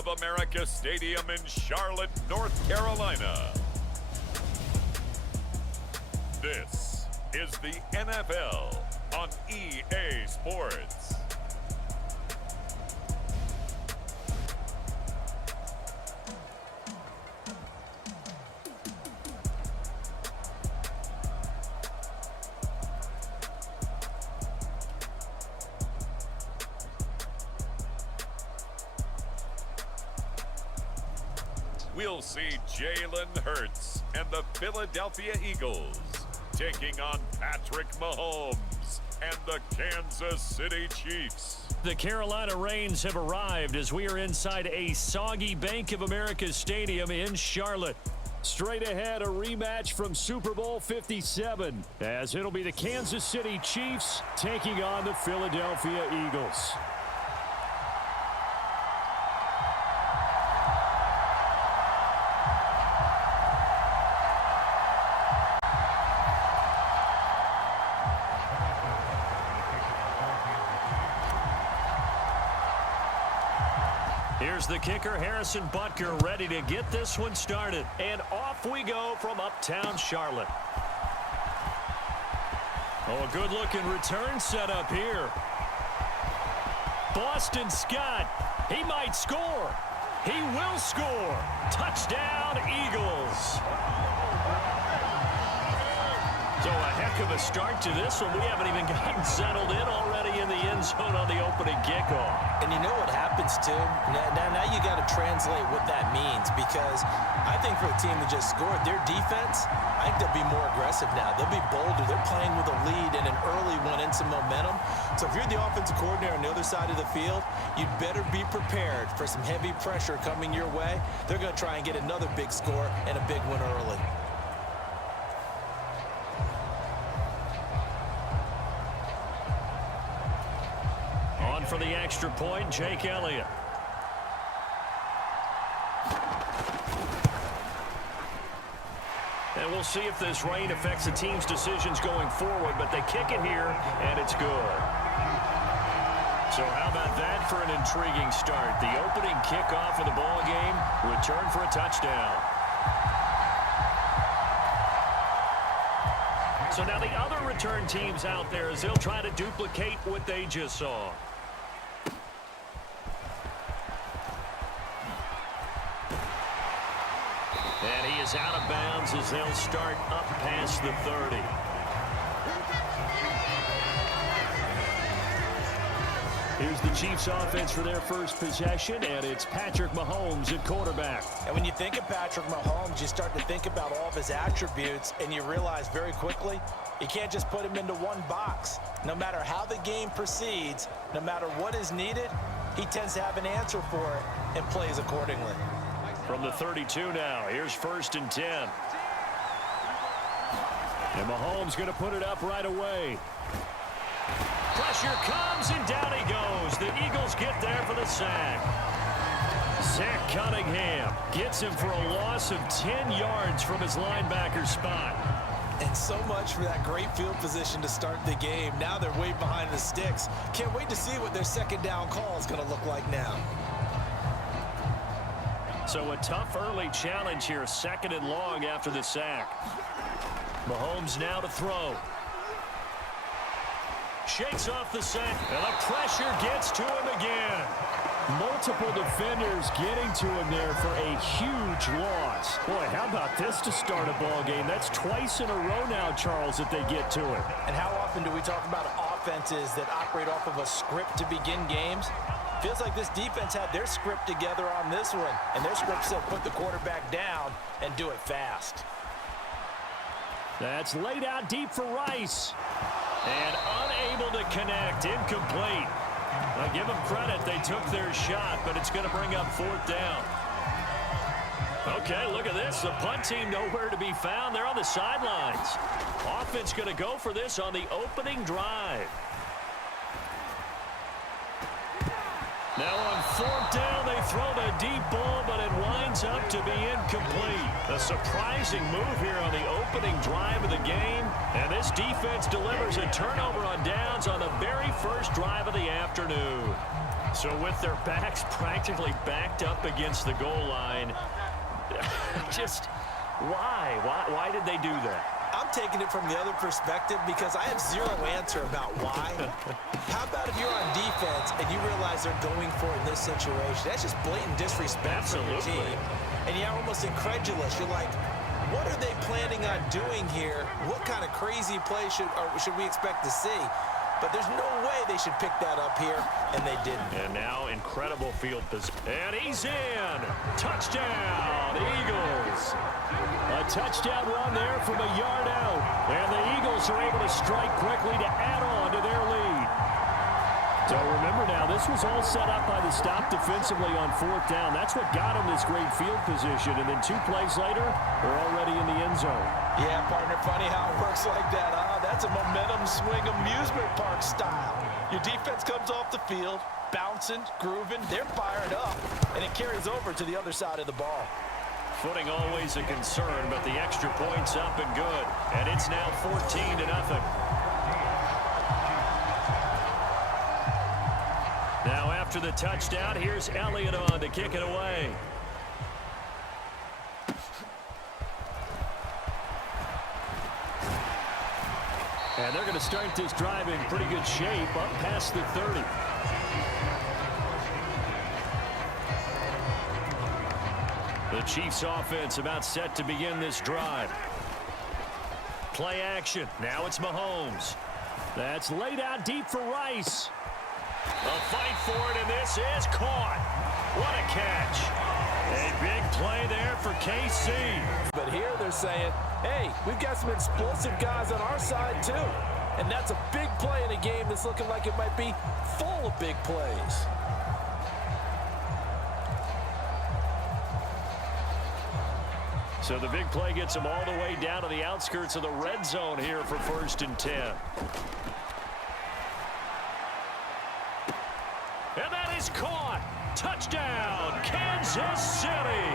of America Stadium in Charlotte, North Carolina. This is the NFL on EA Sports. We'll see Jalen Hurts and the Philadelphia Eagles taking on Patrick Mahomes and the Kansas City Chiefs. The Carolina Rains have arrived as we are inside a soggy Bank of America Stadium in Charlotte. Straight ahead, a rematch from Super Bowl 57, as it'll be the Kansas City Chiefs taking on the Philadelphia Eagles. Here's the kicker, Harrison Butker, ready to get this one started. And off we go from uptown Charlotte. Oh, a good-looking return set up here. Boston Scott, he might score. He will score. Touchdown, Eagles. So a heck of a start to this one. We haven't even gotten settled in already in the end zone on the opening kickoff. And you know what happens, too? Now you got to translate what that means, because I think for the team that just scored, their defense, I think they'll be more aggressive now. They'll be bolder. They're playing with a lead and an early one and some momentum. So if you're the offensive coordinator on the other side of the field, you'd better be prepared for some heavy pressure coming your way. They're going to try and get another big score and a big one early. For the extra point, Jake Elliott. And we'll see if this rain affects the team's decisions going forward, but they kick it here, and it's good. So how about that for an intriguing start? The opening kickoff of the ball game, return for a touchdown. So now the other return teams out there as they'll try to duplicate what they just saw. And he is out of bounds as they'll start up past the 30. Here's the Chiefs offense for their first possession, and it's Patrick Mahomes at quarterback. And when you think of Patrick Mahomes, you start to think about all of his attributes, and you realize very quickly you can't just put him into one box. No matter how the game proceeds, no matter what is needed, he tends to have an answer for it and plays accordingly. From the 32 now, here's 1st and 10. And Mahomes going to put it up right away. Pressure comes, and down he goes. The Eagles get there for the sack. Zach Cunningham gets him for a loss of 10 yards from his linebacker spot. And so much for that great field position to start the game. Now they're way behind the sticks. Can't wait to see what their second down call is going to look like now. So a tough early challenge here, 2nd and long after the sack. Mahomes now to throw. Shakes off the sack, and the pressure gets to him again. Multiple defenders getting to him there for a huge loss. Boy, how about this to start a ball game? That's twice in a row now, Charles, that they get to him. And how often do we talk about offenses that operate off of a script to begin games? Feels like this defense had their script together on this one, and their script said put the quarterback down and do it fast. That's laid out deep for Rice. And unable to connect, incomplete. I give them credit, they took their shot, but it's going to bring up 4th down. Okay, look at this. The punt team nowhere to be found. They're on the sidelines. Offense going to go for this on the opening drive. Now on 4th down, they throw the deep ball, but it winds up to be incomplete. A surprising move here on the opening drive of the game. And this defense delivers a turnover on downs on the very first drive of the afternoon. So with their backs practically backed up against the goal line, just why? Why did they do that? I'm taking it from the other perspective because I have zero answer about why. How about if you're on defense and you realize they're going for it in this situation? That's just blatant disrespect from your team. And you're almost incredulous. You're like, what are they planning on doing here? What kind of crazy play should we expect to see? But there's no way they should pick that up here, and they didn't. And now incredible field position. And he's in. Touchdown, Eagles. A touchdown run there from a yard out. And the Eagles are able to strike quickly to add on to their lead. So remember now, this was all set up by the stop defensively on 4th down. That's what got them this great field position. And then 2 plays later, they're already in the end zone. Yeah, partner, funny how it works like that, huh? That's a momentum swing amusement park style. Your defense comes off the field, bouncing, grooving, they're fired up, and it carries over to the other side of the ball. Footing always a concern, but the extra point's up and good. And it's now 14-0. Now after the touchdown, here's Elliott on to kick it away. And they're going to start this drive in pretty good shape, up past the 30. The Chiefs offense about set to begin this drive. Play action. Now it's Mahomes. That's laid out deep for Rice. A fight for it, and this is caught. What a catch. A big play there for KC. But here they're saying, hey, we've got some explosive guys on our side too. And that's a big play in a game that's looking like it might be full of big plays. So the big play gets them all the way down to the outskirts of the red zone here for 1st and 10. And that is caught. Touchdown, Kansas City.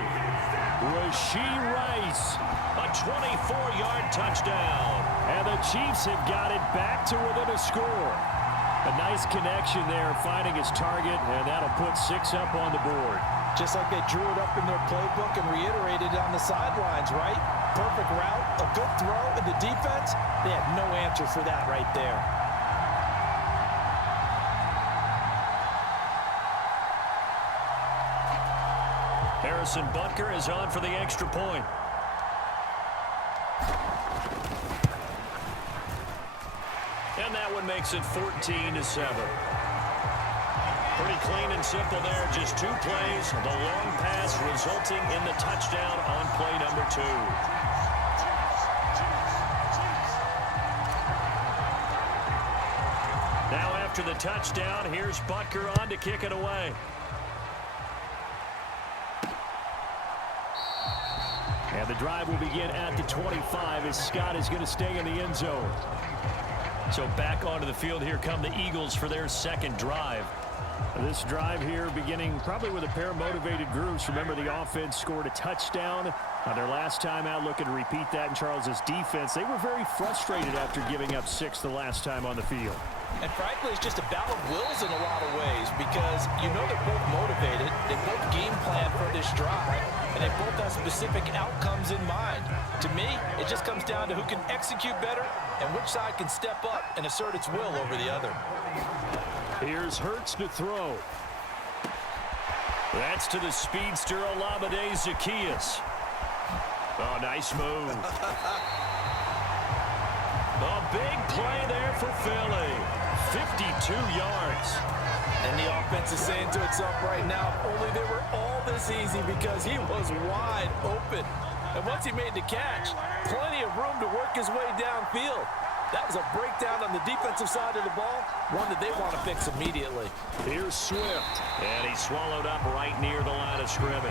Rashee Rice, a 24-yard touchdown. And the Chiefs have got it back to within a score. A nice connection there, finding his target, and that'll put 6 up on the board. Just like they drew it up in their playbook and reiterated it on the sidelines, right? Perfect route, a good throw, and the defense, they had no answer for that right there. Harrison Butker is on for the extra point. And that one makes it 14-7. Pretty clean and simple there. Just 2 plays. The long pass resulting in the touchdown on play number 2. Now after the touchdown, here's Butker on to kick it away. And the drive will begin at the 25 as Scott is going to stay in the end zone. So back onto the field here come the Eagles for their 2nd drive. This drive here beginning probably with a pair of motivated groups. Remember, the offense scored a touchdown on their last time out. Looking to repeat that in Charles's defense. They were very frustrated after giving up 6 the last time on the field. And frankly, it's just a battle of wills in a lot of ways because you know they're both motivated. They both game plan for this drive, and they both have specific outcomes in mind. To me, it just comes down to who can execute better and which side can step up and assert its will over the other. Here's Hurts to throw. That's to the speedster Olamide Zaccheaus. Oh, nice move. A big play there for Philly. 52 yards. And the offense is saying to itself right now, only they were all this easy because he was wide open. And once he made the catch, plenty of room to work his way downfield. That was a breakdown on the defensive side of the ball, one that they want to fix immediately. Here's Swift. And he swallowed up right near the line of scrimmage.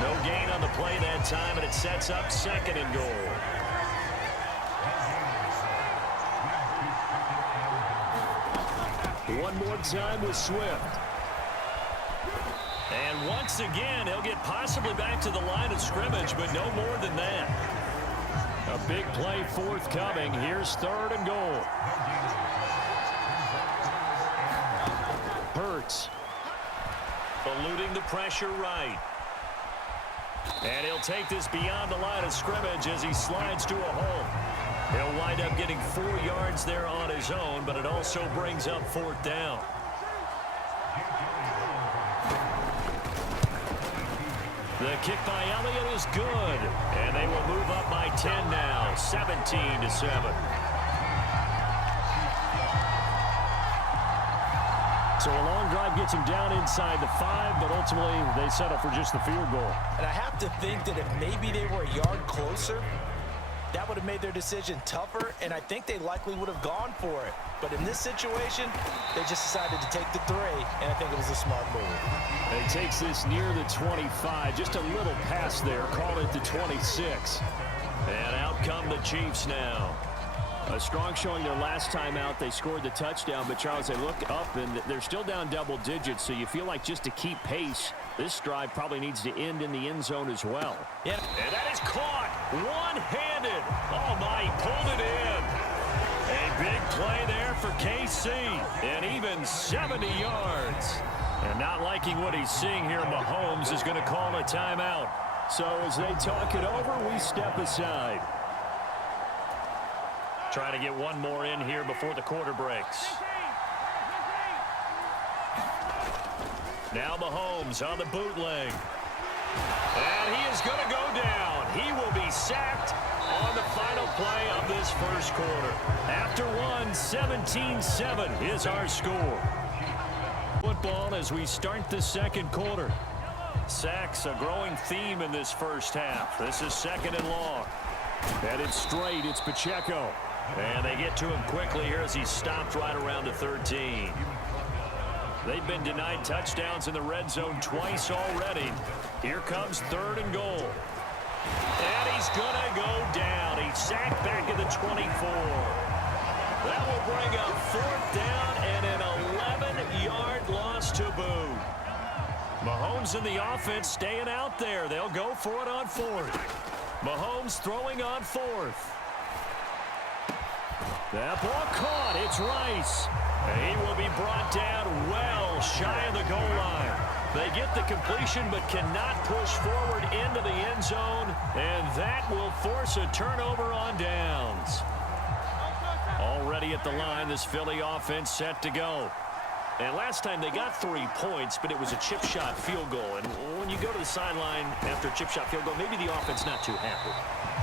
No gain on the play that time, and it sets up 2nd and goal. One more time with Swift. And once again, he'll get possibly back to the line of scrimmage, but no more than that. A big play forthcoming. Here's 3rd and goal. Hurts. Eluding the pressure right. And he'll take this beyond the line of scrimmage as he slides to a hole. He'll wind up getting 4 yards there on his own, but it also brings up 4th down. The kick by Elliott is good, and they will move up by 10 now, 17-7. So a long drive gets him down inside the 5, but ultimately they settle for just the field goal. And I have to think that if maybe they were a yard closer, that would have made their decision tougher, and I think they likely would have gone for it. But in this situation, they just decided to take the 3, and I think it was a smart move. He takes this near the 25, just a little pass there, call it the 26. And out come the Chiefs now. A strong showing their last time out. They scored the touchdown, but Charles, they look up, and they're still down double digits, so you feel like just to keep pace, this drive probably needs to end in the end zone as well. Yeah. And that is caught one-handed. Oh, my, he pulled it in. A big play there for KC, and even 70 yards. And not liking what he's seeing here, Mahomes is going to call a timeout. So as they talk it over, we step aside. Trying to get one more in here before the quarter breaks. Now Mahomes on the bootleg. And he is going to go down. He will be sacked on the final play of this first quarter. After one, 17-7 is our score. Football as we start the second quarter. Sacks a growing theme in this first half. This is 2nd and long. Headed straight, it's Pacheco. And they get to him quickly here as he stopped right around the 13. They've been denied touchdowns in the red zone twice already. Here comes 3rd and goal. And he's going to go down. He's sacked back at the 24. That will bring up 4th down and an 11-yard loss to boot. Mahomes and the offense staying out there. They'll go for it on 4th. Mahomes throwing on 4th. That ball caught. It's Rice. He will be brought down well shy of the goal line. They get the completion but cannot push forward into the end zone, and that will force a turnover on downs. Already at the line, this Philly offense set to go. And last time they got 3 points, but it was a chip shot field goal. And when you go to the sideline after a chip shot field goal, maybe the offense not too happy.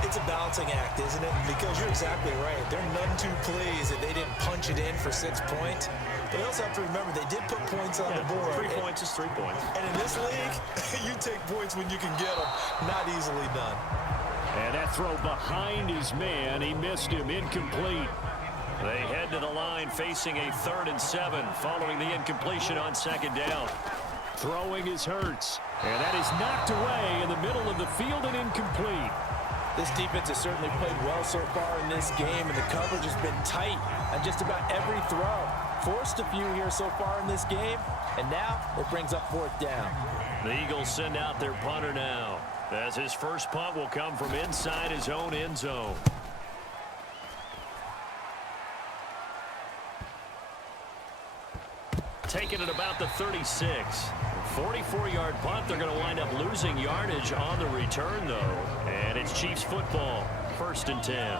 It's a balancing act, isn't it? Because you're exactly right. They're none too pleased that they didn't punch it in for 6 points. They also have to remember they did put points on the board. 3 points is 3 points. And in this league, you take points when you can get them. Not easily done. And that throw behind his man. He missed him. Incomplete. They head to the line facing a 3rd and 7 following the incompletion on 2nd down. Throwing is Hurts. And that is knocked away in the middle of the field and incomplete. This defense has certainly played well so far in this game, and the coverage has been tight on just about every throw. Forced a few here so far in this game, and now it brings up 4th down. The Eagles send out their punter now, as his first punt will come from inside his own end zone. Taking it about the 36. 44-yard punt. They're going to wind up losing yardage on the return, though. And it's Chiefs football. 1st and 10.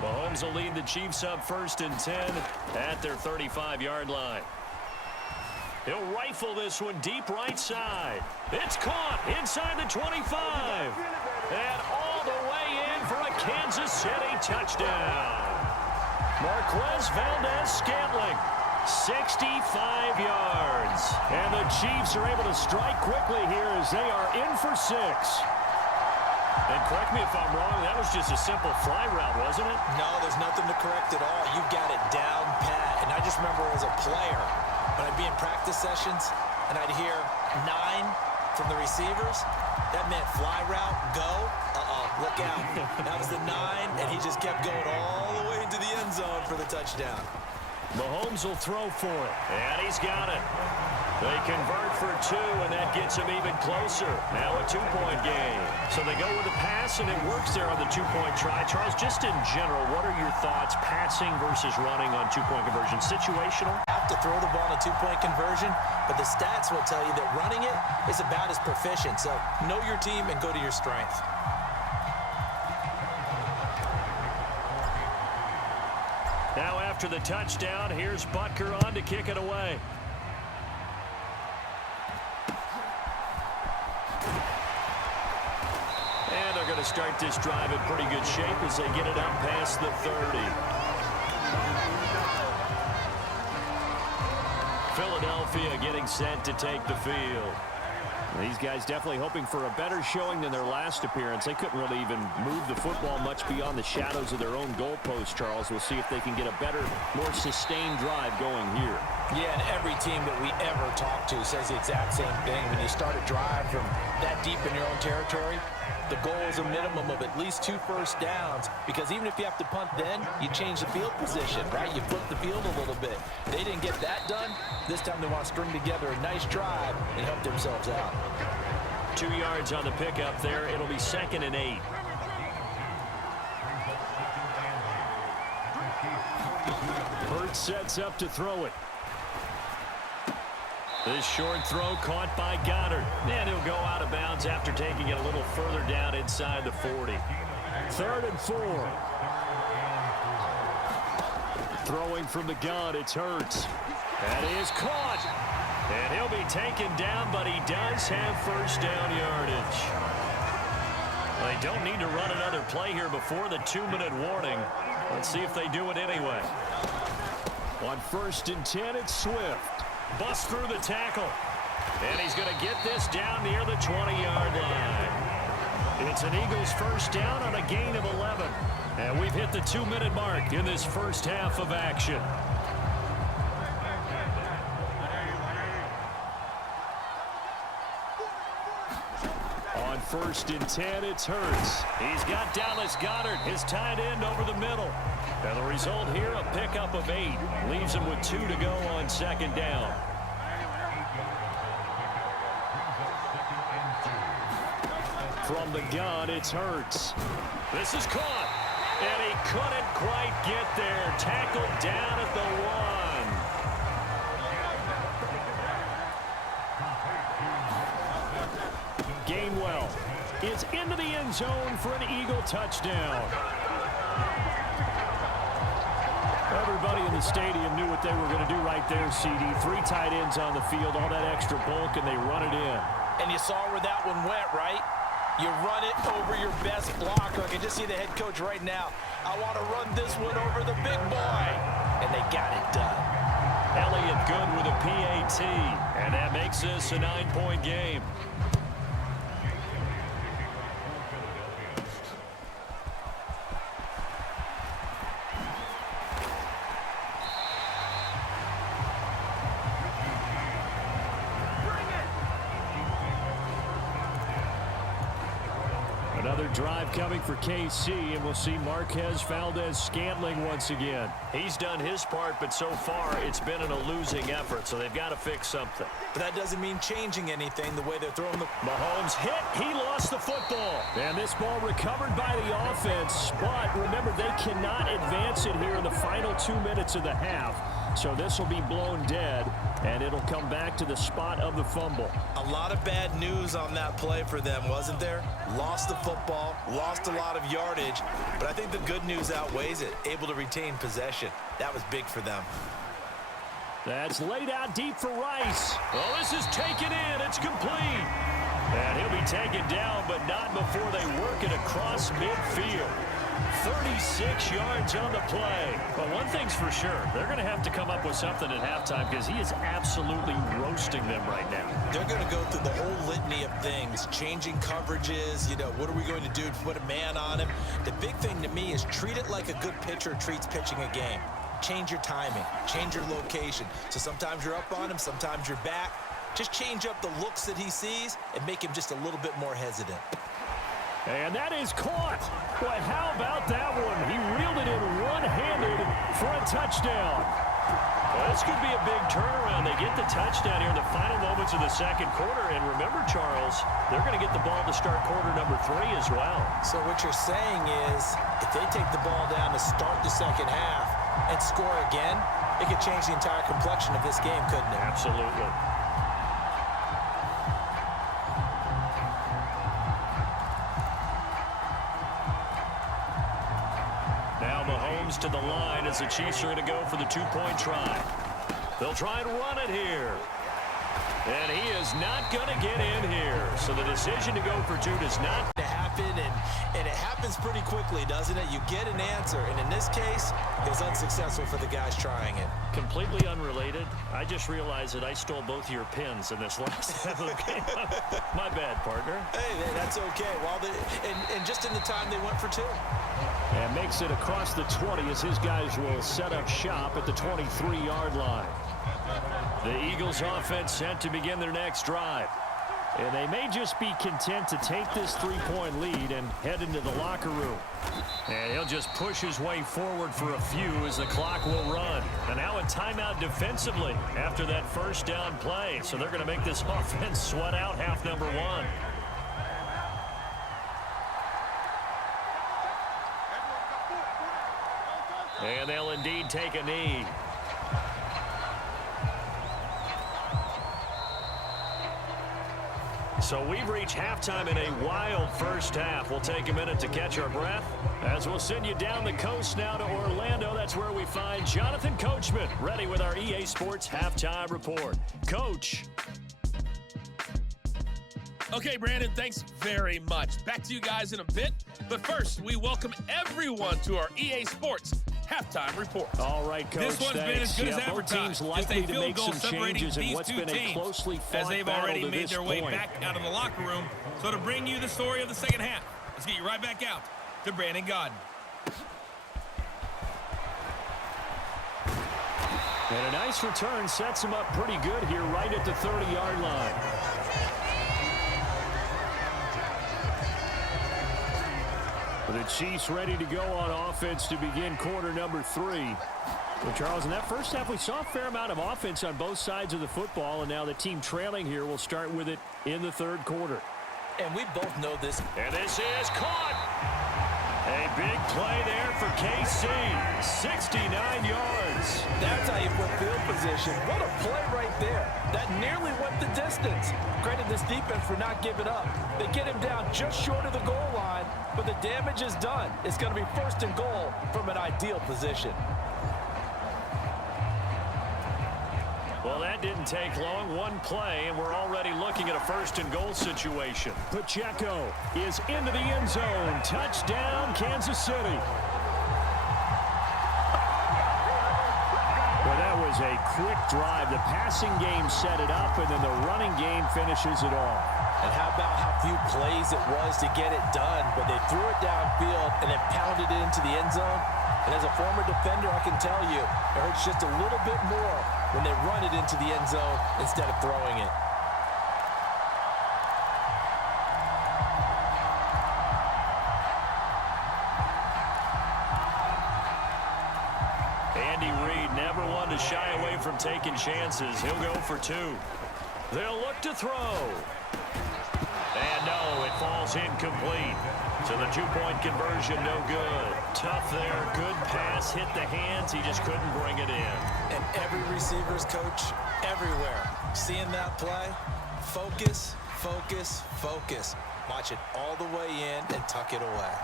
Mahomes will lead the Chiefs up 1st and 10 at their 35-yard line. He'll rifle this one deep right side. It's caught inside the 25. And all the way in for a Kansas City touchdown. Marquez Valdez-Scantling. 65 yards. And the Chiefs are able to strike quickly here as they are in for 6. And correct me if I'm wrong, that was just a simple fly route, wasn't it? No, there's nothing to correct at all. You got it down pat. And I just remember as a player, when I'd be in practice sessions and I'd hear 9 from the receivers, that meant fly route, go, look out. That was the 9, and he just kept going all the way into the end zone for the touchdown. Mahomes will throw for it, and he's got it. They convert for 2, and that gets him even closer. Now a 2-point game. So they go with a pass, and it works there on the 2-point try. Charles, just in general, what are your thoughts passing versus running on 2-point conversion? Situational? Have tough to throw the ball in a two-point conversion, but the stats will tell you that running it is about as proficient. So know your team and go to your strength. Now after the touchdown, here's Butker on to kick it away. And they're going to start this drive in pretty good shape as they get it up past the 30. Philadelphia getting set to take the field. These guys definitely hoping for a better showing than their last appearance. They couldn't really even move the football much beyond the shadows of their own goalpost, Charles. We'll see if they can get a better, more sustained drive going here. Yeah, and every team that we ever talk to says the exact same thing. When you start a drive from that deep in your own territory, the goal is a minimum of at least 2 first downs, because even if you have to punt then, you change the field position, right? You flip the field a little bit. They didn't get that done. This time they want to string together a nice drive and help themselves out. 2 yards on the pickup there. It'll be 2nd and 8. Hurts sets up to throw it. This short throw caught by Goddard. And he'll go out of bounds after taking it a little further down inside the 40. 3rd and 4. Throwing from the gun, it's Hurts. That is caught. And he'll be taken down, but he does have first down yardage. They don't need to run another play here before the 2-minute warning. Let's see if they do it anyway. On 1st and 10, it's Swift. Busts through the tackle. And he's going to get this down near the 20-yard line. It's an Eagles first down on a gain of 11. And we've hit the 2-minute mark in this first half of action. On 1st and 10, it's Hurts. He's got Dallas Goedert, his tight end, over the middle. And the result here, a pickup of 8. Leaves him with 2 to go on 2nd down. From the gun, it's Hurts. This is caught. And he couldn't quite get there. Tackled down at the 1. Gainwell is into the end zone for an Eagle touchdown. Everybody in the stadium knew what they were going to do right there, CD. 3 tight ends on the field, all that extra bulk, and they run it in. And you saw where that one went, right? You run it over your best blocker. I can just see the head coach right now. I want to run this one over the big boy. And they got it done. Elliott good with a PAT. And that makes this a 9-point game. Another drive coming for KC, and we'll see Marquez Valdez-Scantling once again. He's done his part, but so far it's been in a losing effort, so they've got to fix something. But that doesn't mean changing anything the way they're throwing the... Mahomes hit. He lost the football. And this ball recovered by the offense, but remember, they cannot advance it here in the final 2 minutes of the half. So this will be blown dead, and it'll come back to the spot of the fumble. A lot of bad news on that play for them, wasn't there? Lost the football, lost a lot of yardage, but I think the good news outweighs it. Able to retain possession. That was big for them. That's laid out deep for Rice. Oh, this is taken in. It's complete. And he'll be taken down, but not before they work it across midfield. 36 yards on the play. But one thing's for sure, they're going to have to come up with something at halftime because he is absolutely roasting them right now. They're going to go through the whole litany of things, changing coverages, what are we going to do to put a man on him? The big thing to me is treat it like a good pitcher treats pitching a game. Change your timing, change your location. So sometimes you're up on him, sometimes you're back. Just change up the looks that he sees and make him just a little bit more hesitant. And that is caught. Boy, how about that one? He reeled it in one-handed for a touchdown. Well, this could be a big turnaround. They get the touchdown here in the final moments of the second quarter. And remember, Charles, they're going to get the ball to start quarter number 3 as well. So what you're saying is if they take the ball down to start the second half, and score again, it could change the entire complexion of this game, couldn't it? Absolutely. Now Mahomes to the line as the Chiefs are going to go for the two-point try. They'll try and run it here. And he is not going to get in here. So the decision to go for two does not happen, and it happens pretty quickly, doesn't it? You get an answer, and in this case, it was unsuccessful for the guys trying it. Completely unrelated. I just realized that I stole both of your pins in this last game. My bad, partner. Hey, that's okay. Well, and just in the time they went for two. And makes it across the 20 as his guys will set up shop at the 23-yard line. The Eagles offense set to begin their next drive. And they may just be content to take this three-point lead and head into the locker room. And he'll just push his way forward for a few as the clock will run. And now a timeout defensively after that first down play. So they're going to make this offense sweat out half number one. And they'll indeed take a knee. So we've reached halftime in a wild first half. We'll take a minute to catch our breath as we'll send you down the coast now to Orlando. That's where we find Jonathan Coachman ready with our EA Sports Halftime Report. Coach. Okay, Brandon, thanks very much. Back to you guys in a bit. But first, we welcome everyone to our EA Sports Halftime Report. All right, Coach. This one's been as good as advertised. Both teams likely to make some changes in what's been a closely fought as they've already made their way back out of the locker room. So to bring you the story of the second half, let's get you right back out to Brandon Gaudin. And a nice return sets him up pretty good here right at the 30-yard line. The Chiefs ready to go on offense to begin quarter number 3. Well, Charles, in that first half, we saw a fair amount of offense on both sides of the football, and now the team trailing here will start with it in the third quarter. And we both know this. And this is caught. A big play there for KC. 69 yards. That's how you put field position. What a play right there. That nearly went the distance. Credit this defense for not giving up. They get him down just short of the goal line, but the damage is done. It's going to be first and goal from an ideal position. Well, that didn't take long. One play, and we're already looking at a first and goal situation. Pacheco is into the end zone. Touchdown, Kansas City. Well, that was a quick drive. The passing game set it up, and then the running game finishes it off. And how about how few plays it was to get it done, but they threw it downfield and then pounded it into the end zone. And as a former defender, I can tell you, it hurts just a little bit more when they run it into the end zone instead of throwing it. Andy Reid never one to shy away from taking chances. He'll go for two. They'll look to throw. And no, it falls incomplete. So the two-point conversion, no good. Tough there, good pass, hit the hands. He just couldn't bring it in. And every receiver's coach everywhere. Seeing that play, focus, focus, focus. Watch it all the way in and tuck it away.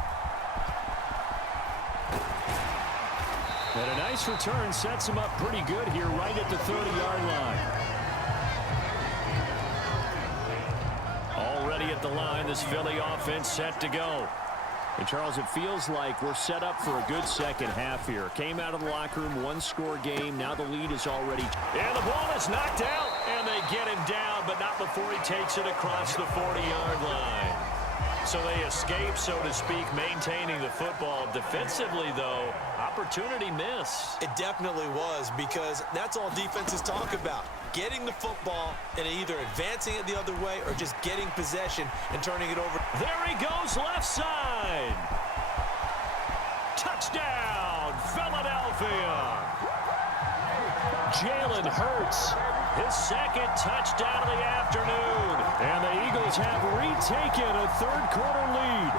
And a nice return sets him up pretty good here right at the 30-yard line. Already at the line, this Philly offense set to go. And Charles, it feels like we're set up for a good second half here. Came out of the locker room, one-score game. Now the lead is already... And the ball is knocked out, and they get him down, but not before he takes it across the 40-yard line. So they escape, so to speak, maintaining the football. Defensively, though, opportunity miss. It definitely was, because that's all defenses talk about. Getting the football and either advancing it the other way or just getting possession and turning it over. There he goes, left side. Touchdown, Philadelphia. Jalen Hurts, his second touchdown of the afternoon. And the Eagles have retaken a third-quarter lead.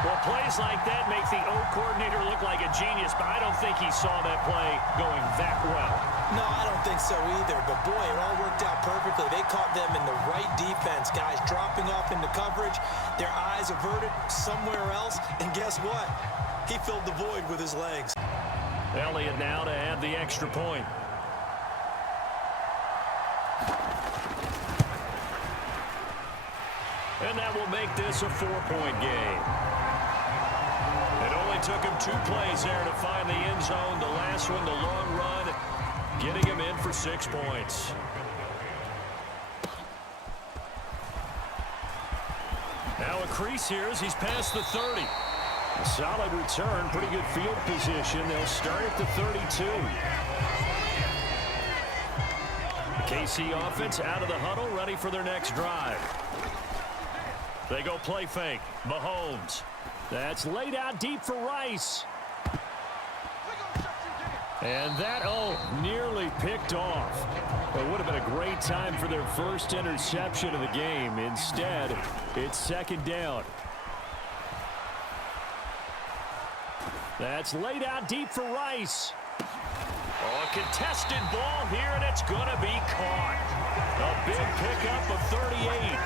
Well, plays like that make the O coordinator look like a genius, but I don't think he saw that play going that well. No, I don't think so either. But, boy, it all worked out perfectly. They caught them in the right defense. Guys dropping off into coverage, their eyes averted somewhere else. And guess what? He filled the void with his legs. Elliott now to add the extra point. And that will make this a 4-point game. It only took him 2 plays there to find the end zone. The last one, the long run, getting him in for 6 points. Now a crease here as he's past the 30. A solid return, pretty good field position. They'll start at the 32. The KC offense out of the huddle, ready for their next drive. They go play fake. Mahomes. That's laid out deep for Rice. And that, nearly picked off. It would have been a great time for their first interception of the game. Instead, it's second down. That's laid out deep for Rice. Oh, a contested ball here, and it's going to be caught. A big pickup of 38.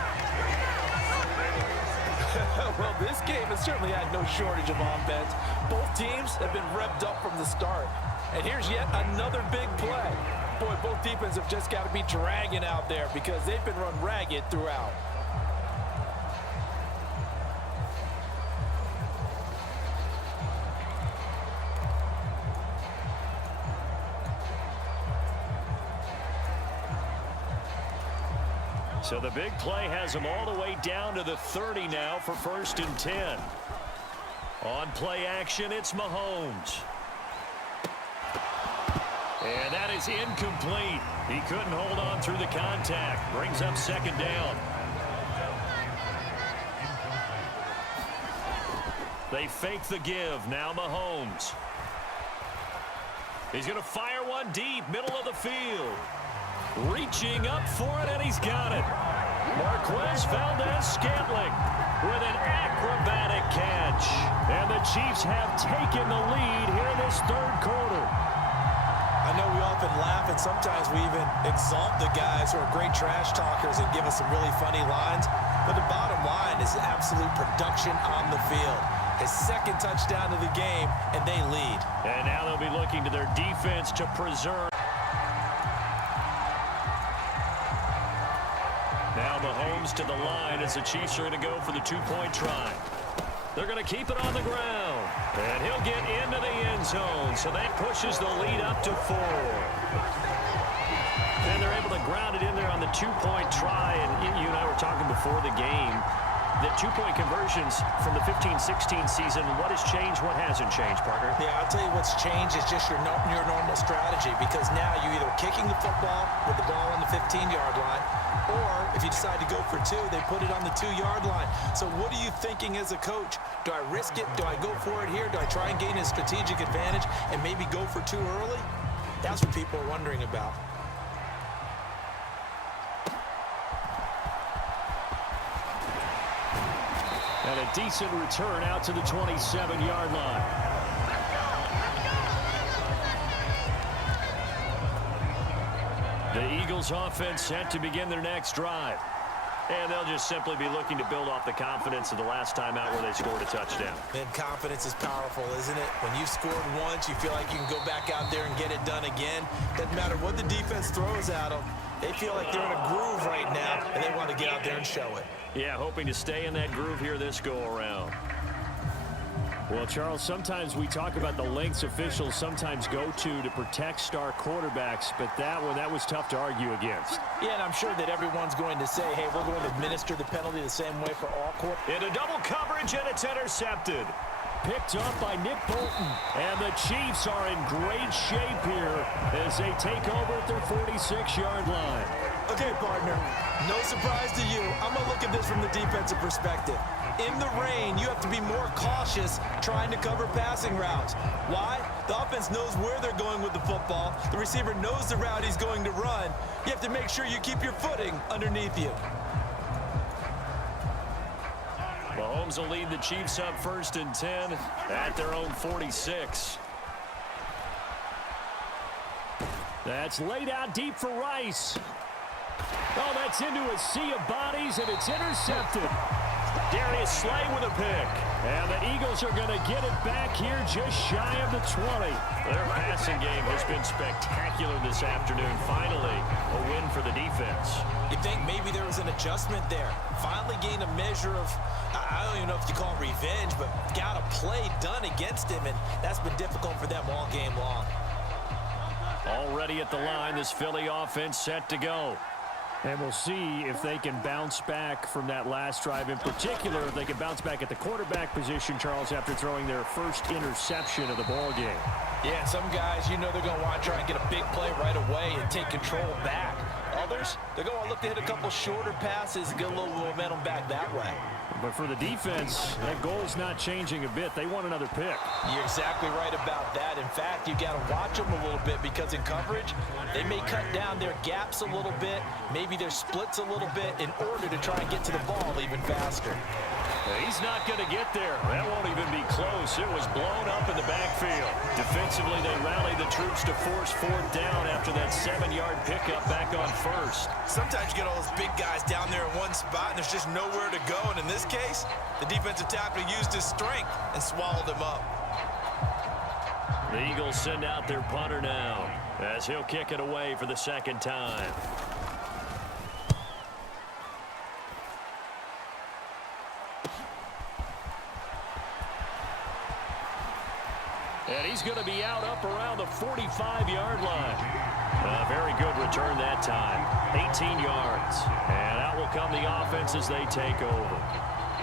Well, this game has certainly had no shortage of offense. Both teams have been revved up from the start. And here's yet another big play. Boy, both defenses have just got to be dragging out there because they've been run ragged throughout. So the big play has him all the way down to the 30 now for 1st and 10. On play action, it's Mahomes. And that is incomplete. He couldn't hold on through the contact. Brings up second down. They fake the give. Now Mahomes. He's going to fire one deep, middle of the field. Reaching up for it, and he's got it. Marquez Valdes-Scantling with an acrobatic catch. And the Chiefs have taken the lead here in this third quarter. I know we often laugh, and sometimes we even exalt the guys who are great trash talkers and give us some really funny lines. But the bottom line is absolute production on the field. His second touchdown of the game, and they lead. And now they'll be looking to their defense to preserve. Now Mahomes to the line as the Chiefs are going to go for the 2-point try. They're going to keep it on the ground. And he'll get into the end zone. So that pushes the lead up to 4. And they're able to ground it in there on the 2-point try. And you and I were talking before the game. The 2-point conversions from the 15-16 season, what has changed, what hasn't changed, partner? Yeah, I'll tell you what's changed is just your normal strategy, because now you're either kicking the football with the ball on the 15-yard line, or if you decide to go for 2, they put it on the 2-yard line. So what are you thinking as a coach? Do I risk it? Do I go for it here? Do I try and gain a strategic advantage and maybe go for 2 early? That's what people are wondering about. And a decent return out to the 27-yard line. The Eagles offense set to begin their next drive. And they'll just simply be looking to build off the confidence of the last time out where they scored a touchdown. And confidence is powerful, isn't it? When you've scored once, you feel like you can go back out there and get it done again. Doesn't matter what the defense throws at them. They feel like they're in a groove right now, and they want to get out there and show it. Yeah, hoping to stay in that groove here this go-around. Well, Charles, sometimes we talk about the lengths officials sometimes go to protect star quarterbacks, but that was tough to argue against. Yeah, and I'm sure that everyone's going to say, hey, we're going to administer the penalty the same way for all quarterbacks. Into double coverage, and it's intercepted. Picked up by Nick Bolton. And the Chiefs are in great shape here as they take over at their 46-yard line. Okay, partner, no surprise to you. I'm going to look at this from the defensive perspective. In the rain, you have to be more cautious trying to cover passing routes. Why? The offense knows where they're going with the football. The receiver knows the route he's going to run. You have to make sure you keep your footing underneath you. Mahomes Eagles will lead the Chiefs up 1st and 10 at their own 46. That's laid out deep for Rice. Oh, that's into a sea of bodies, and it's intercepted. Darius Slay with a pick. And the Eagles are going to get it back here just shy of the 20. Their passing game has been spectacular this afternoon. Finally, a win for the defense. You think maybe there was an adjustment there. Finally gained a measure of, I don't even know if you call it revenge, but got a play done against him, and that's been difficult for them all game long. Already at the line, this Philly offense set to go. And we'll see if they can bounce back from that last drive. In particular, if they can bounce back at the quarterback position, Charles, after throwing their first interception of the ball game. Yeah, and some guys, you know they're going to want to try and get a big play right away and take control back. Others, they're going to look to hit a couple shorter passes and get a little momentum back that way. But for the defense, that goal's not changing a bit. They want another pick. You're exactly right about that. In fact, you got to watch them a little bit because in coverage, they may cut down their gaps a little bit, maybe their splits a little bit in order to try and get to the ball even faster. He's not going to get there. That won't even be close. It was blown up in the backfield. Defensively, they rallied the troops to force 4th down after that 7-yard pickup back on 1st. Sometimes you get all those big guys down there in one spot and there's just nowhere to go. And in this case, the defensive tackle used his strength and swallowed him up. The Eagles send out their punter now as he'll kick it away for the 2nd time. And he's going to be out up around the 45-yard line. A very good return that time. 18 yards. And out will come the offense as they take over.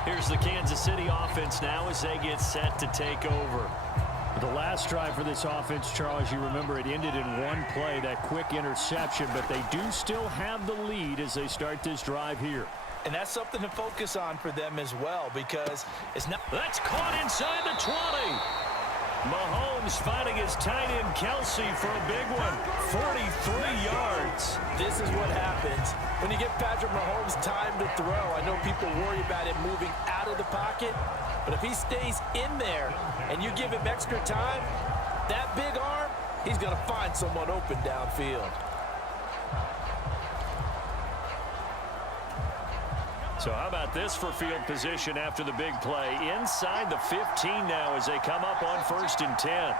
Here's the Kansas City offense now as they get set to take over. The last drive for this offense, Charles, you remember it ended in one play, that quick interception, but they do still have the lead as they start this drive here. And that's something to focus on for them as well because it's not... That's caught inside the 20. Mahomes finding his tight end Kelsey for a big one. 43 yards. This is what happens when you give Patrick Mahomes time to throw. I know people worry about him moving out of the pocket, but if he stays in there and you give him extra time, that big arm, he's going to find someone open downfield. So how about this for field position after the big play? Inside the 15 now as they come up on 1st and 10.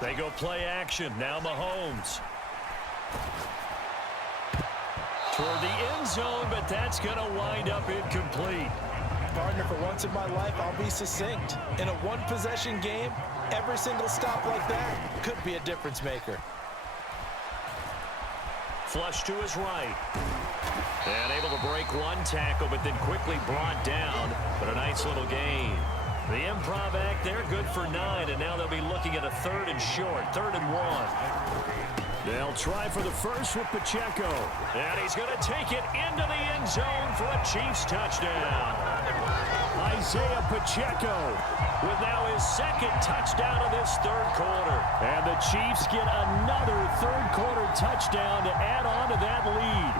They go play action. Now Mahomes. Toward the end zone, but that's going to wind up incomplete. Partner, for once in my life, I'll be succinct. In a one-possession game, every single stop like that could be a difference maker. Flush to his right. And able to break one tackle, but then quickly brought down. But a nice little gain. The improv act there, good for 9, and now they'll be looking at a 3rd and short, 3rd and 1. They'll try for the first with Pacheco. And he's going to take it into the end zone for a Chiefs touchdown. Isaiah Pacheco with now his 2nd touchdown of this 3rd quarter. And the Chiefs get another 3rd quarter touchdown to add on to that lead.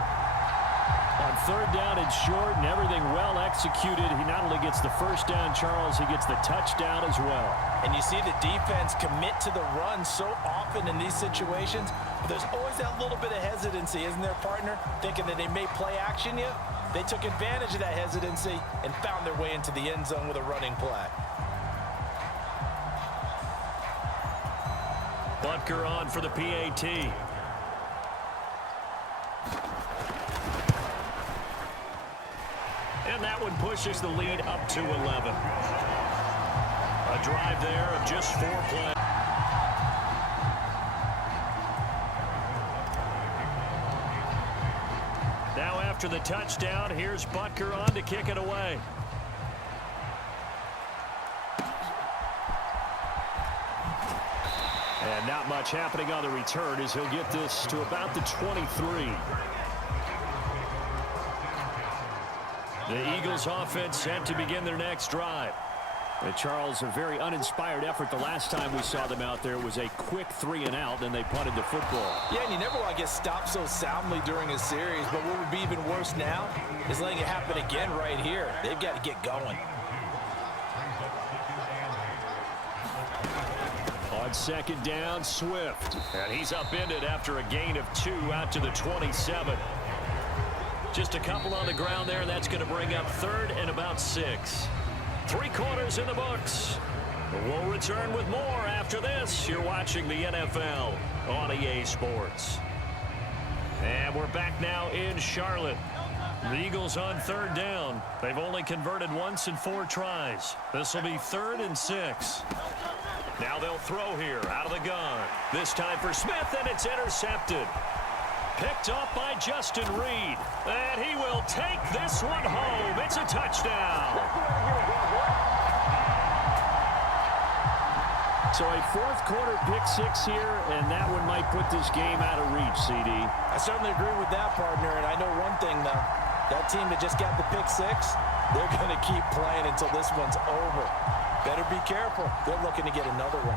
On 3rd down and short and everything well executed, he not only gets the first down, Charles, he gets the touchdown as well. And you see the defense commit to the run so often in these situations, but there's always that little bit of hesitancy, isn't there, partner? Thinking that they may play action you. They took advantage of that hesitancy and found their way into the end zone with a running play. Butker on for the PAT. And that one pushes the lead up to 11. A drive there of just 4 plays. Now after the touchdown, here's Butker on to kick it away. And not much happening on the return as he'll get this to about the 23. The Eagles offense set to begin their next drive. Charles, a very uninspired effort the last time we saw them out there. It was a quick 3-and-out, then they punted the football. Yeah, and you never want to get stopped so soundly during a series, but what would be even worse now is letting it happen again right here. They've got to get going. On second down, Swift. And he's upended after a gain of 2 out to the 27. Just a couple on the ground there, and that's going to bring up 3rd and about 6. 3 quarters in the books. We'll return with more after this. You're watching the NFL on EA Sports. And we're back now in Charlotte. The Eagles on 3rd down. They've only converted once in 4 tries. This will be 3rd and 6. Now they'll throw here out of the gun. This time for Smith, and it's intercepted. Picked up by Justin Reed. And he will take this one home. It's a touchdown. So a 4th quarter pick 6 here, and that one might put this game out of reach, CD. I certainly agree with that, partner, and I know one thing, though. That team that just got the pick 6, they're going to keep playing until this one's over. Better be careful. They're looking to get another one.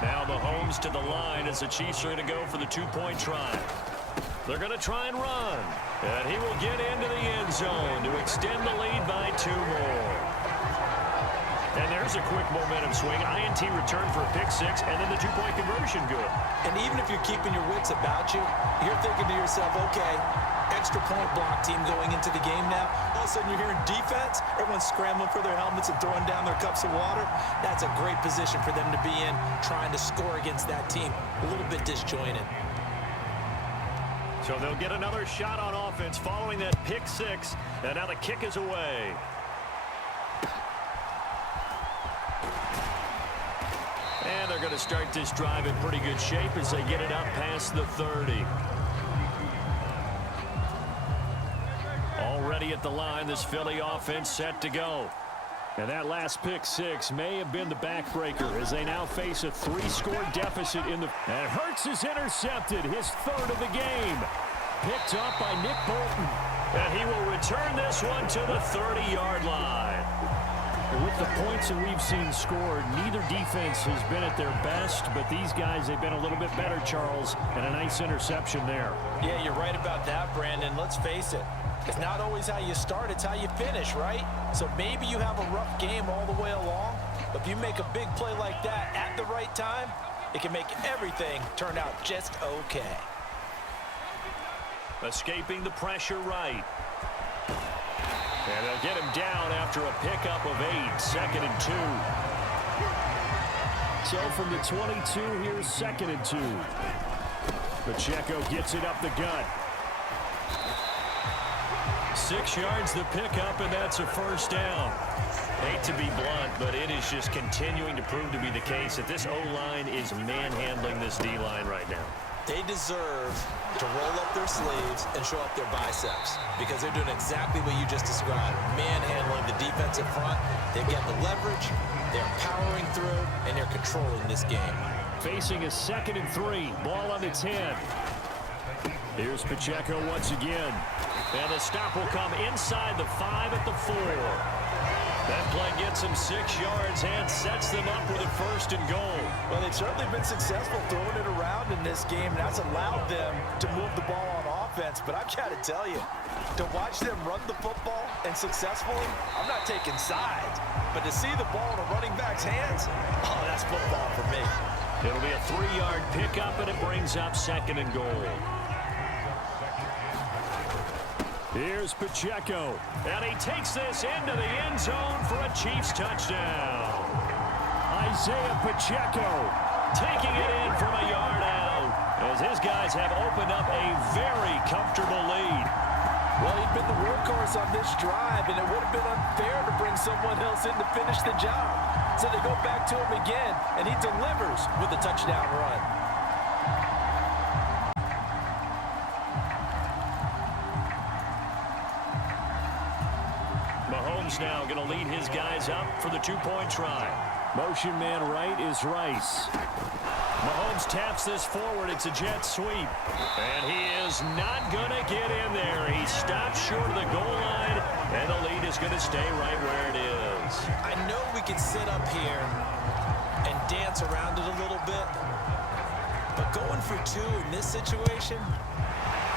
Now Mahomes to the line as the Chiefs are going to go for the 2-point try. They're going to try and run. And he will get into the end zone to extend the lead by 2 more. And there's a quick momentum swing. INT return for a pick 6, and then the 2-point conversion good. And even if you're keeping your wits about you, you're thinking to yourself, okay, extra point block team going into the game now. All of a sudden you're hearing defense. Everyone's scrambling for their helmets and throwing down their cups of water. That's a great position for them to be in, trying to score against that team. A little bit disjointed. So they'll get another shot on offense following that pick 6. And now the kick is away. And they're going to start this drive in pretty good shape as they get it up past the 30. Already at the line, this Philly offense set to go. And that last pick 6 may have been the backbreaker as they now face a 3-score deficit in the... And Hurts is intercepted, his 3rd of the game. Picked up by Nick Bolton. And he will return this one to the 30-yard line. With the points that we've seen scored, neither defense has been at their best, but these guys, they've been a little bit better, Charles, and a nice interception there. Yeah, you're right about that, Brandon. Let's face it. It's not always how you start, it's how you finish, right? So maybe you have a rough game all the way along, but if you make a big play like that at the right time, it can make everything turn out just okay. Escaping the pressure right. And they'll get him down after a pickup of 8, 2nd and 2. So from the 22, here's 2nd and 2. Pacheco gets it up the gut. 6 yards the pickup, and that's a 1st down. Hate to be blunt, but it is just continuing to prove to be the case that this O-line is manhandling this D-line right now. They deserve to roll up their sleeves and show up their biceps because they're doing exactly what you just described, manhandling the defensive front. They've got the leverage, they're powering through, and they're controlling this game. Facing a 2nd and 3, ball on its head. Here's Pacheco once again. And the stop will come inside the 5 at the 4. That play gets them 6 yards and sets them up with a 1st and goal. Well, they've certainly been successful throwing it around in this game. That's allowed them to move the ball on offense. But I've got to tell you, to watch them run the football and successfully, I'm not taking sides. But to see the ball in a running back's hands, oh, that's football for me. It'll be a 3-yard pickup, and it brings up 2nd and goal. Here's Pacheco, and he takes this into the end zone for a Chiefs touchdown. Isaiah Pacheco taking it in from a yard out as his guys have opened up a very comfortable lead. Well, he'd been the workhorse on this drive, and it would have been unfair to bring someone else in to finish the job. So they go back to him again, and he delivers with a touchdown run. Mahomes now going to lead his guys up for the 2-point try. Motion man right is Rice. Mahomes Jones taps this forward. It's a jet sweep. And he is not going to get in there. He stopped short of the goal line, and the lead is going to stay right where it is. I know we can sit up here and dance around it a little bit, but going for two in this situation,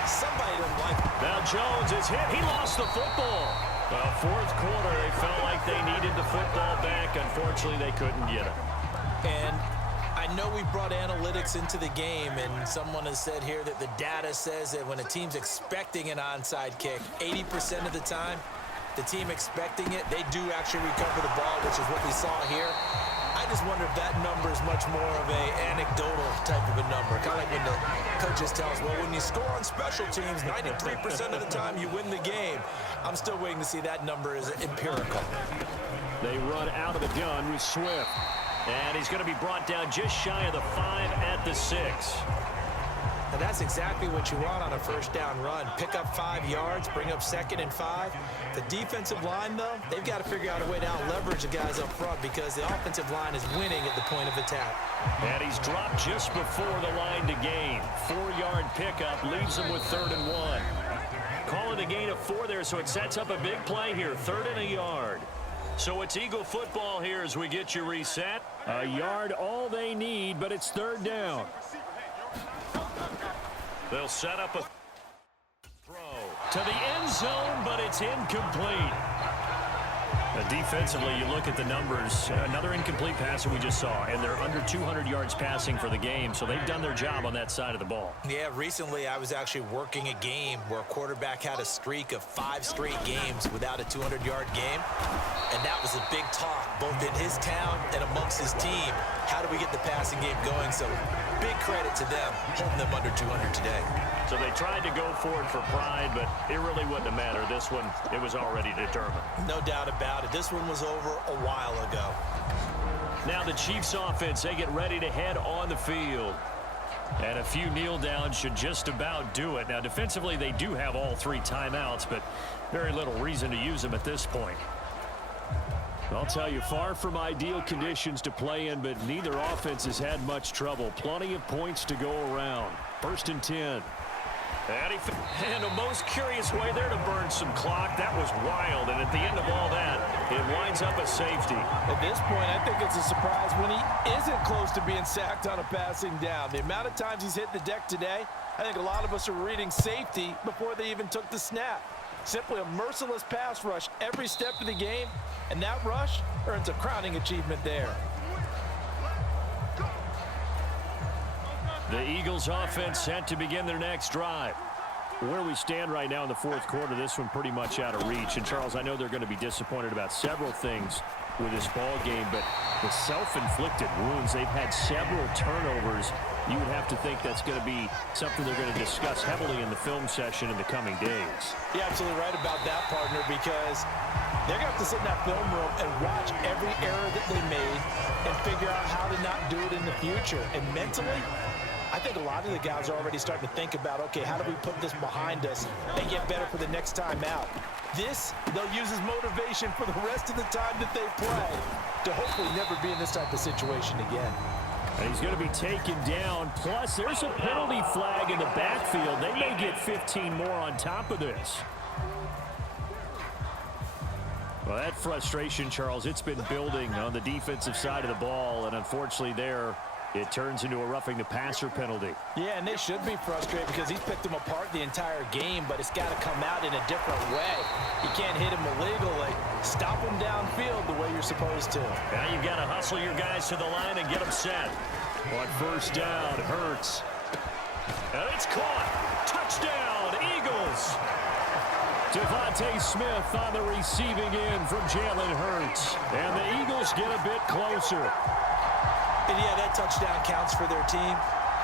somebody doesn't like it. Now Jones is hit. He lost the football. Fourth quarter, they felt like they needed the football back. Unfortunately, they couldn't get it. And I know we brought analytics into the game, and someone has said here that the data says that when a team's expecting an onside kick, 80% of the time, the team expecting it, they do actually recover the ball, which is what we saw here. I just wonder if that number is much more of a anecdotal type of a number. Kind of like when the coaches tell us, well, when you score on special teams, 93% of the time you win the game. I'm still waiting to see that number is empirical. They run out of the gun with Swift. And he's going to be brought down just shy of the 5 at the 6. And that's exactly what you want on a first down run. Pick up 5 yards, bring up 2nd and 5. The defensive line, though, they've got to figure out a way to out-leverage the guys up front because the offensive line is winning at the point of attack. And he's dropped just before the line to gain. 4-yard pickup leaves him with 3rd and 1. Calling a gain of 4 there, so it sets up a big play here. 3rd and a yard. So it's Eagle football here as we get you reset. A yard all they need, but it's 3rd down. They'll set up a throw to the end zone, but it's incomplete. Defensively, you look at the numbers. Another incomplete pass that we just saw, and they're under 200 yards passing for the game, so they've done their job on that side of the ball. Yeah, recently I was actually working a game where a quarterback had a streak of 5 straight games without a 200-yard game, and that was a big talk, both in his town and amongst his team. How do we get the passing game going? So big credit to them, holding them under 200 today. So they tried to go for it for pride, but it really wouldn't have mattered. This one, it was already determined. No doubt about it. This one was over a while ago. Now the Chiefs offense, they get ready to head on the field. And a few kneel downs should just about do it. Now defensively, they do have all 3 timeouts, but very little reason to use them at this point. I'll tell you, far from ideal conditions to play in, but neither offense has had much trouble. Plenty of points to go around. 1st and 10. And the most curious way there to burn some clock. That was wild, and at the end of all that, it winds up a safety. At this point, I think it's a surprise when he isn't close to being sacked on a passing down. The amount of times he's hit the deck today, I think a lot of us are reading safety before they even took the snap. Simply a merciless pass rush every step of the game, and that rush earns a crowning achievement there. The Eagles offense set to begin their next drive. Where we stand right now in the 4th quarter, this one pretty much out of reach. And Charles, I know they're going to be disappointed about several things with this ball game, but the self-inflicted wounds, they've had several turnovers. You would have to think that's going to be something they're going to discuss heavily in the film session in the coming days. You're absolutely right about that, partner, because they're going to have to sit in that film room and watch every error that they made and figure out how to not do it in the future. And mentally, I think a lot of the guys are already starting to think about, okay, how do we put this behind us and get better for the next time out? This, they'll use as motivation for the rest of the time that they play to hopefully never be in this type of situation again. And he's going to be taken down. Plus, there's a penalty flag in the backfield. They may get 15 more on top of this. Well, that frustration, Charles, it's been building on the defensive side of the ball, and unfortunately there, it turns into a roughing the passer penalty. Yeah, and they should be frustrated because he's picked them apart the entire game, but it's got to come out in a different way. You can't hit him illegally. Stop him downfield the way you're supposed to. Now you've got to hustle your guys to the line and get them set. On 1st down, Hurts. And it's caught. Touchdown, Eagles. Devontae Smith on the receiving end from Jalen Hurts. And the Eagles get a bit closer. And yeah, that touchdown counts for their team,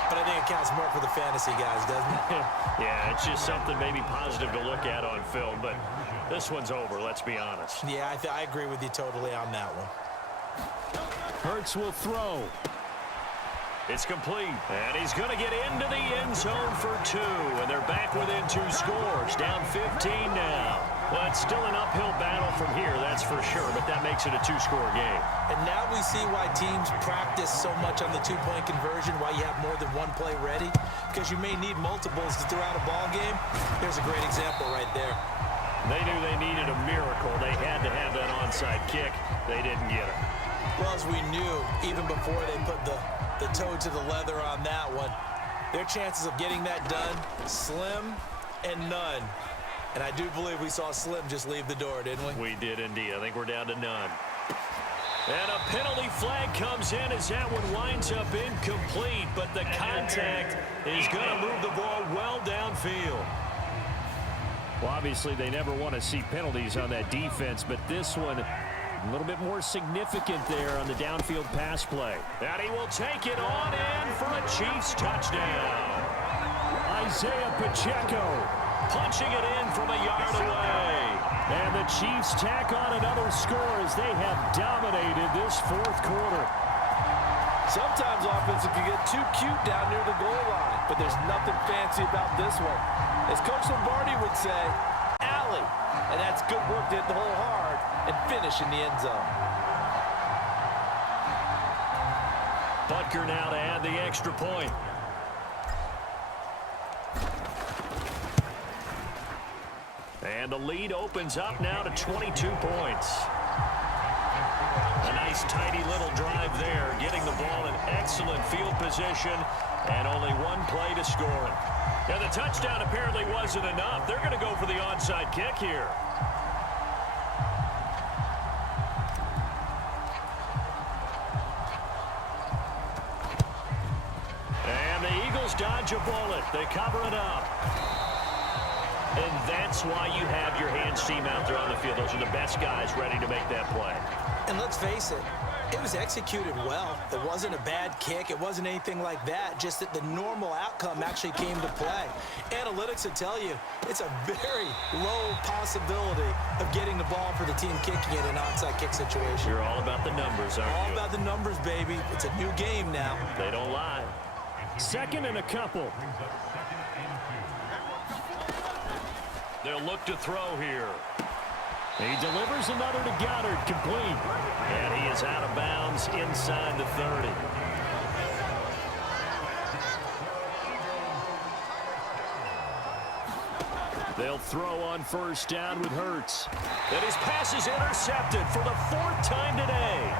but I think it counts more for the fantasy guys, doesn't it? Yeah, it's just something maybe positive to look at on film, but this one's over, let's be honest. Yeah, I agree with you totally on that one. Hurts will throw. It's complete, and he's going to get into the end zone for 2, and they're back within 2 scores, down 15 now. Well, it's still an uphill battle from here, that's for sure, but that makes it a two-score game. And now we see why teams practice so much on the two-point conversion, why you have more than one play ready, because you may need multiples to throw out a ball game. There's a great example right there. They knew they needed a miracle. They had to have that onside kick. They didn't get it. Well, as we knew, even before they put the toe to the leather on that one, their chances of getting that done, slim and none. And I do believe we saw Slim just leave the door, didn't we? We did indeed. I think we're down to none. And a penalty flag comes in as that one winds up incomplete, but the contact is going to move the ball well downfield. Well, obviously, they never want to see penalties on that defense, but this one a little bit more significant there on the downfield pass play. And he will take it on in for a Chiefs touchdown. Isaiah Pacheco punching it in from a yard away. And the Chiefs tack on another score as they have dominated this fourth quarter. Sometimes offense can get too cute down near the goal line, but there's nothing fancy about this one. As Coach Lombardi would say, alley. And that's good work to hit the hole hard and finish in the end zone. Butker now to add the extra point. And the lead opens up now to 22 points. A nice tidy little drive there, getting the ball in excellent field position and only one play to score it. And the touchdown apparently wasn't enough. They're going to go for the onside kick here. And the Eagles dodge a bullet. They cover it up. And that's why you have your hands team out there on the field. Those are the best guys ready to make that play. And let's face it, it was executed well. It wasn't a bad kick. It wasn't anything like that. Just that the normal outcome actually came to play. Analytics will tell you it's a very low possibility of getting the ball for the team kicking it in an onside kick situation. You're all about the numbers, aren't you? All about the numbers, baby. It's a new game now. They don't lie. Second and a couple. They'll look to throw here. He delivers another to Goddard, complete. And he is out of bounds inside the 30. They'll throw on first down with Hurts. And his pass is intercepted for the fourth time today.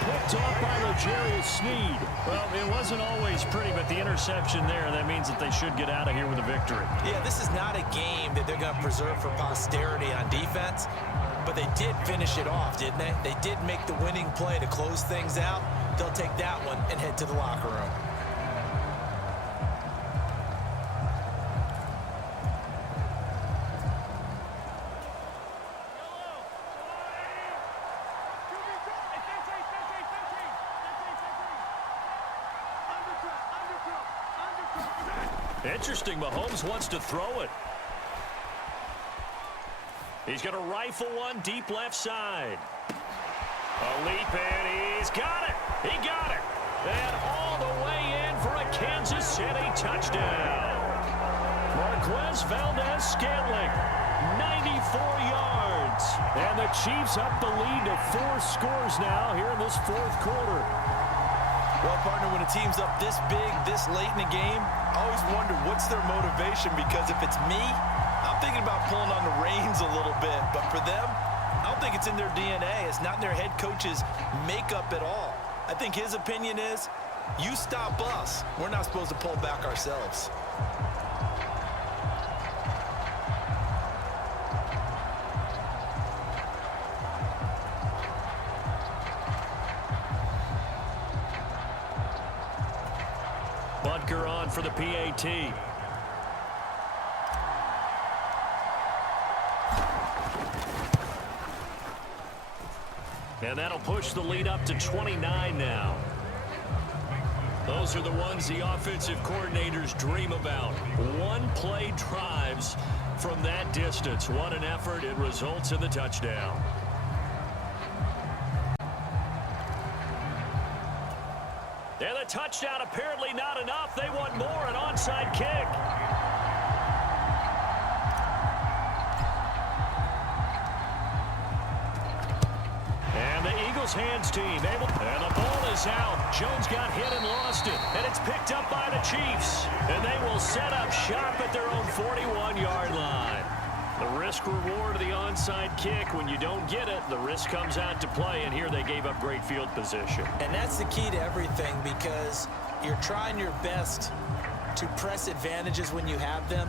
Picked off by L'Jarius Sneed. Well, it wasn't always pretty, but the interception there, that means that they should get out of here with a victory. Yeah, this is not a game that they're going to preserve for posterity on defense, but they did finish it off, didn't they? They did make the winning play to close things out. They'll take that one and head to the locker room. Interesting, Mahomes wants to throw it. He's going to rifle one deep left side. A leap in, he's got it. He got it. And all the way in for a Kansas City touchdown. Marquez Valdez-Scantling, 94 yards. And the Chiefs up the lead to 4 scores now here in this fourth quarter. Well, partner, when a team's up this big, this late in the game, I always wonder what's their motivation, because if it's me, I'm thinking about pulling on the reins a little bit. But for them, I don't think it's in their DNA. It's not in their head coach's makeup at all. I think his opinion is, you stop us, we're not supposed to pull back ourselves. Butker on for the PAT. And that'll push the lead up to 29 now. Those are the ones the offensive coordinators dream about. One-play drives from that distance. What an effort. It results in the touchdown. And the touchdown apparently not enough. They want more, an onside kick. Eagles hands team able, and the ball is out. Jones got hit and lost it, and it's picked up by the Chiefs, and they will set up shop at their own 41-yard line. The risk reward of the onside kick, when you don't get it, the risk comes out to play, and here they gave up great field position. And that's the key to everything, because you're trying your best to press advantages when you have them,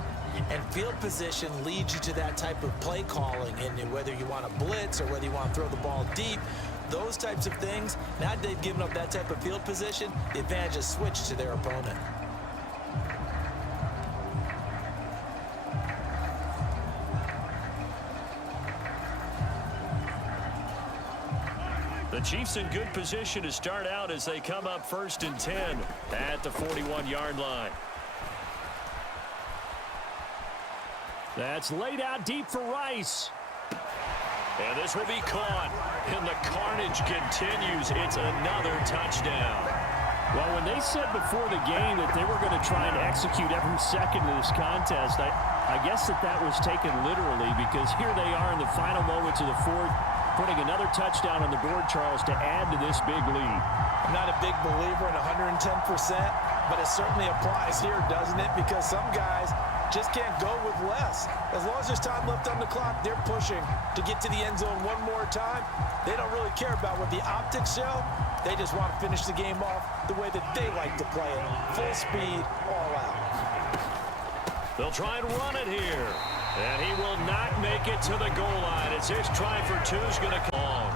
and field position leads you to that type of play calling. And whether you want to blitz or whether you want to throw the ball deep, those types of things, now that they've given up that type of field position, the advantage is switched to their opponent. The Chiefs in good position to start out as they come up 1st and 10 at the 41-yard line. That's laid out deep for Rice. And this will be caught. And the carnage continues. It's another touchdown. Well, when they said before the game that they were going to try and execute every second of this contest, I guess that was taken literally, because here they are in the final moments of the fourth, putting another touchdown on the board, Charles, to add to this big lead. I'm not a big believer in 110%, but it certainly applies here, doesn't it? Because some guys just can't go with less. As long as there's time left on the clock, they're pushing to get to the end zone one more time. They don't really care about what the optics show. They just want to finish the game off the way that they like to play it. Full speed, all out. They'll try and run it here. And he will not make it to the goal line as his try for two is going to come on.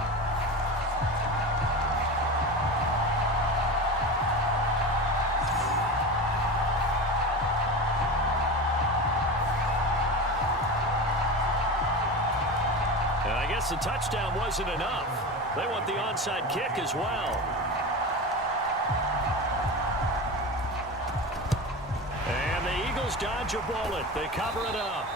And I guess the touchdown wasn't enough. They want the onside kick as well. And the Eagles dodge a bullet. They cover it up.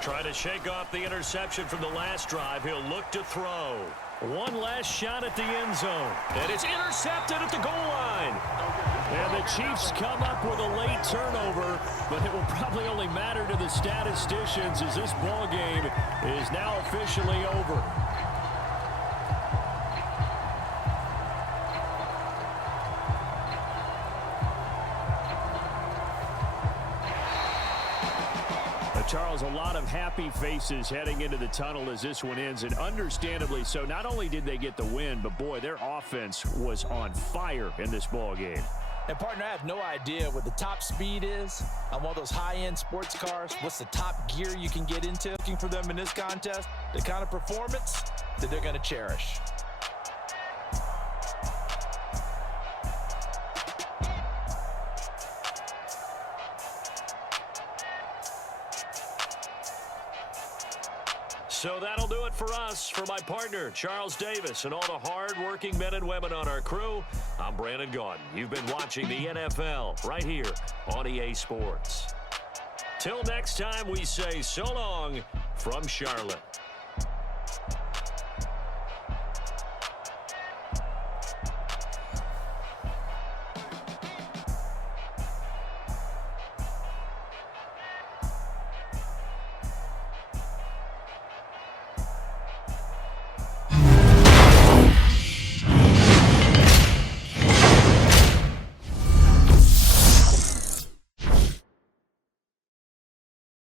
Trying to shake off the interception from the last drive. He'll look to throw. One last shot at the end zone. And it's intercepted at the goal line. And the Chiefs come up with a late turnover, but it will probably only matter to the statisticians as this ball game is now officially over. Charles, a lot of happy faces heading into the tunnel as this one ends, and understandably so. Not only did they get the win, but boy, their offense was on fire in this ball game. And partner, I have no idea what the top speed is on one of those high-end sports cars. What's the top gear you can get into? Looking for them in this contest, the kind of performance that they're going to cherish. So that'll do it for us. For my partner, Charles Davis, and all the hard-working men and women on our crew, I'm Brandon Gaudin. You've been watching the NFL right here on EA Sports. Till next time, we say so long from Charlotte.